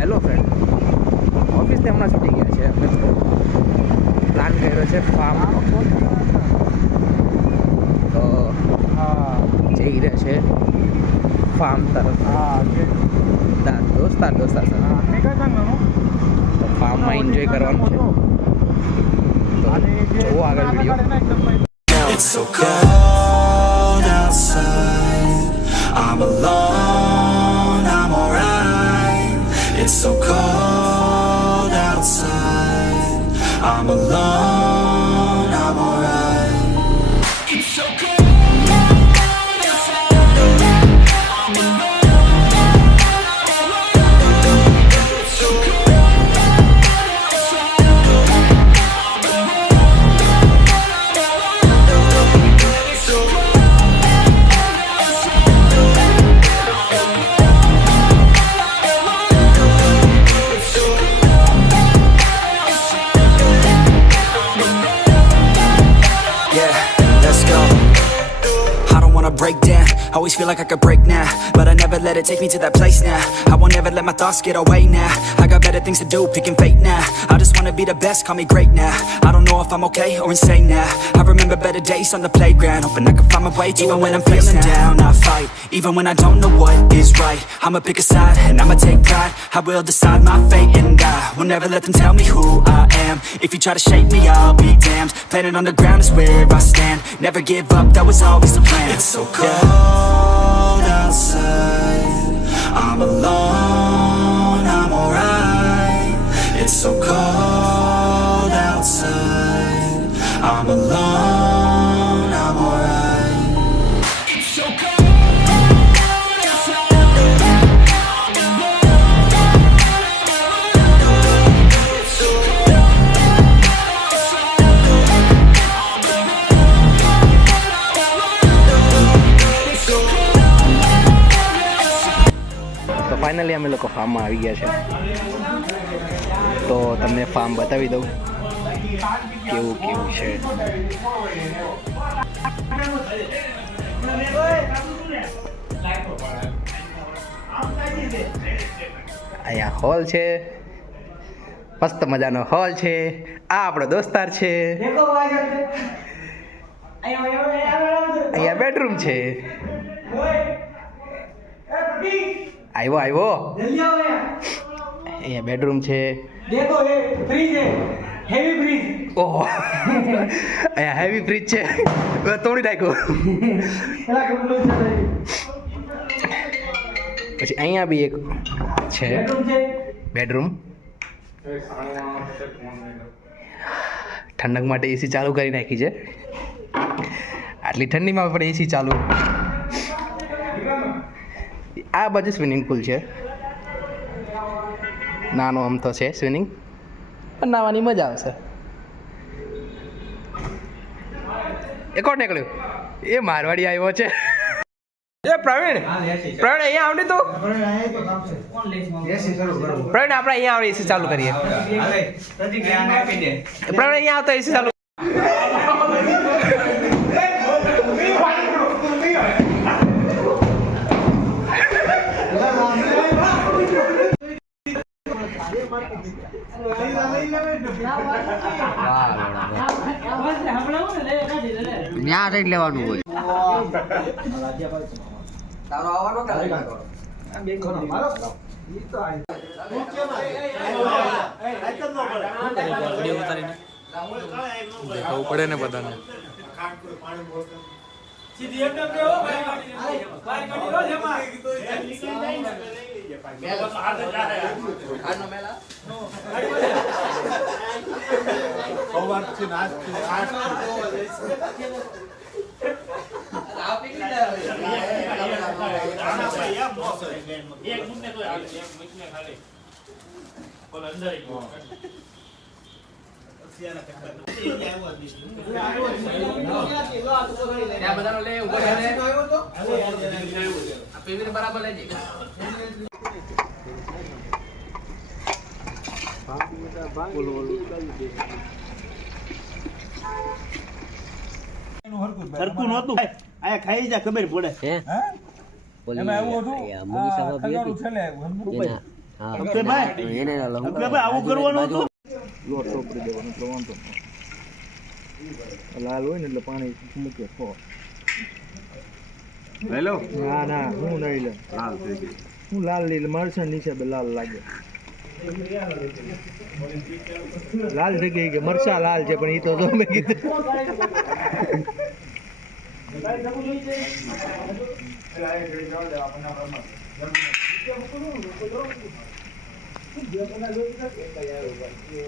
Hello friend, ઓફિસથી હમણાં છૂટી ગયા છે. અમે પ્લાન કર્યો છે ફાર્મ, તો જઈ રહ્યા છે ફાર્મ તરફ. દોસ્તાર સાથે તો ફાર્મમાં એન્જોય કરવાનું છે. તો જોવો આગળ video. It's so cold outside. I'm alone, I'm alright. It's so cold outside. I'm alone, I'm alright. It's so cold outside. I'm alone, it's so cold outside. Break down, always feel like I could break now, but I never let it take me to that place now. I won't ever let my thoughts get away now. I got better things to do, picking fate now. I just wanna be the best, call me great now. I don't know if I'm okay or insane now. I remember better days on the playground, hoping I can find my way even when I'm feeling down. I fight, even when I don't know what is right. I'ma pick a side, and I'ma take pride. I will decide my fate, and I will never let them tell me who I am. If you try to shake me, I'll be damned. Planet on the ground is where I stand. Never give up, that was always the plan. It's so cold outside. I'm alone, I'm alright. It's so cold outside. I'm alone, I'm alright. It's so cold outside. It's so cold તો finally અમે લોકો ફાર્મમાં આવી ગયા છે. તો તમને farm બતાવી દઉં કેવું છે. અહીંયા હોલ છે, મસ્ત મજાનો હોલ છે. આ આપણો દોસ્તાર છે. અહીંયા બેડરૂમ છે. આવ્યો અહીંયા બેડરૂમ છે. ઓહો, અહીંયા હેવી ફ્રીજ છે. તોડી નાખ્યો. પછી અહીંયા બી એક છે બેડરૂમ. ઠંડક માટે એસી ચાલુ કરી નાખી છે. આટલી ઠંડીમાં પણ એસી ચાલુ. આ બાજુ સ્વિમિંગ પુલ છે. નાનો આમ તો છે સ્વિમિંગ, પણ નાહવાની મજા આવશે. એ કોણ નીકળ્યું? એ મારવાડી આવ્યો છે. એ પ્રવીણ અહીંયા આવડી તું. પ્રવીણ આપણે અહીંયા આવે એસી ચાલુ કરીએ. પ્રવીણ અહીંયા આવતો એસી ચાલુ. ત્યાં રેટ લેવાનું હોય. દેખાવું પડે ને બધાને. બરાબર લઈ જાય. સરખું નહોતું આયા ખાઈ જા ખબર પડે. હે એમાં એવું હતું મુગી સાહેબ અક્ષયભાઈ એને ના લઉં. અક્ષયભાઈ આવું કરવાનું હતું લોટ સોપડી દેવાનો એટલે વાંધો ન. લાલ હોય ને એટલે પાણી મૂકે ફો. હેલો ના ના હું નહીં લે. લાલ થઈ ગઈ હું લાલ લીલ મરચાં નીચે બે લાલ લાગે. લાલ થઈ ગઈ કે મરચા લાલ છે પણ એ તો જો મેં કીધું.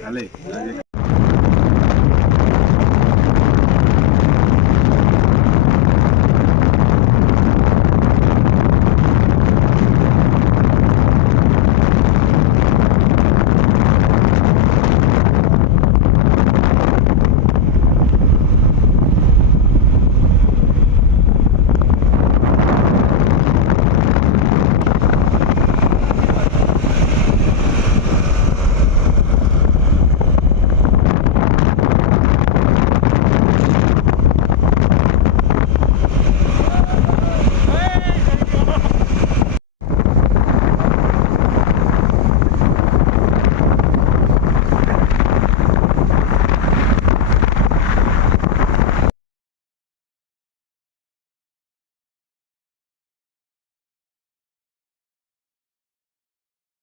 હાલે